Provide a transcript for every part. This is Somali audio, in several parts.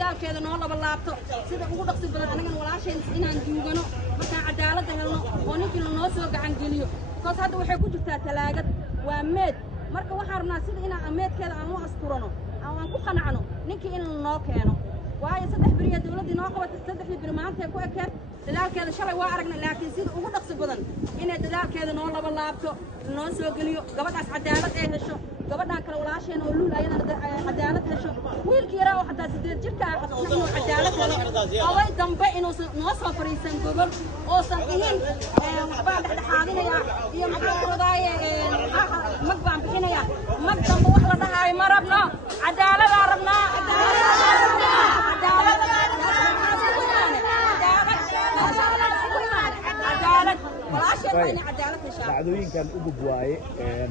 دال كذا نهلا باللابتو سيدا ugu dhaqsi badan aniga walaasheen inaan duugano marka cadaalad helno oo ninkii noo soo gacan geliyo taas hadda waxay ku jirtaa talaagad waa meed marka waxaan rabnaa sida inaan meedkeeda aan u asturano aan ku qanacno ninkii in noo keeno waayo saddex bariya dawladda noo qabatay saddexdii bir maanta ku ekeed dadaalkeeda shalay waa aragnay laakiin sida ugu dhaqsi badan inay dadaalkeeda noo laba laabto noo soo geliyo gabadhaas cadaalad ay hesho gabadhan kale walaasheen oo luul ayadana cadaalad hesho wiilkii yaraa oo xataa 8 jirka ah inuu cadaalad helo away dambe inuu noo soo fariisan gobol oo san in waxba dhexdhexaadinaya iyo maxaadoodaye mag baan bixinaya mag dambe wax la dhahayo ma rabno cadaalad aan rabnaa dhacdooyinkan ugu waaye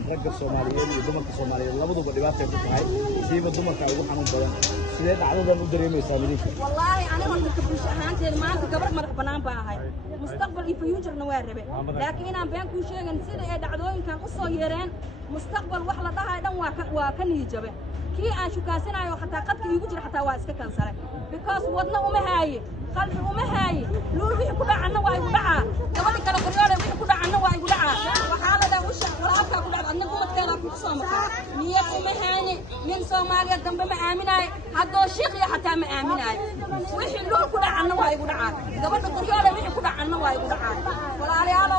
ragga Soomaaliyeed iyo dumarka Soomaaliyeed labaduba dhibaato ku tahay siiba dumarka ugu xanuun badan sidee dhacdadan u dareemaysaa midinka wallahi aniga marka bulsho ahaanteed maanta gabar madax banaan baa ahay mustaqbal iyo future-na waa rabe laakiin inaan been ku sheegan sida ay dhacdooyinkan u soo yeereen mustaqbal wax la dhahay dhan waa ka niijabe kii aan shukaasinayo xataa qadka iigu jira xataa waa iska kansare because wadna uma haaye qalbi uma haaye luul wixii ku dhacana waa igu dhacaa gabadhi kale qoryoole wixii ku dhacana waa igu dhacaa waxaa la dhahaa usha walaalka ku dhacda adna dumarkeeda ku soo martay niyad uma haaye min Soomaaliya dambe ma aaminaay haddoo sheekh iyo xataa ma aaminaay wixii luul ku dhacana waa igu dhacaa gabadha qoryoole wixii ku dhacana waa igu dhacaa walaalayaal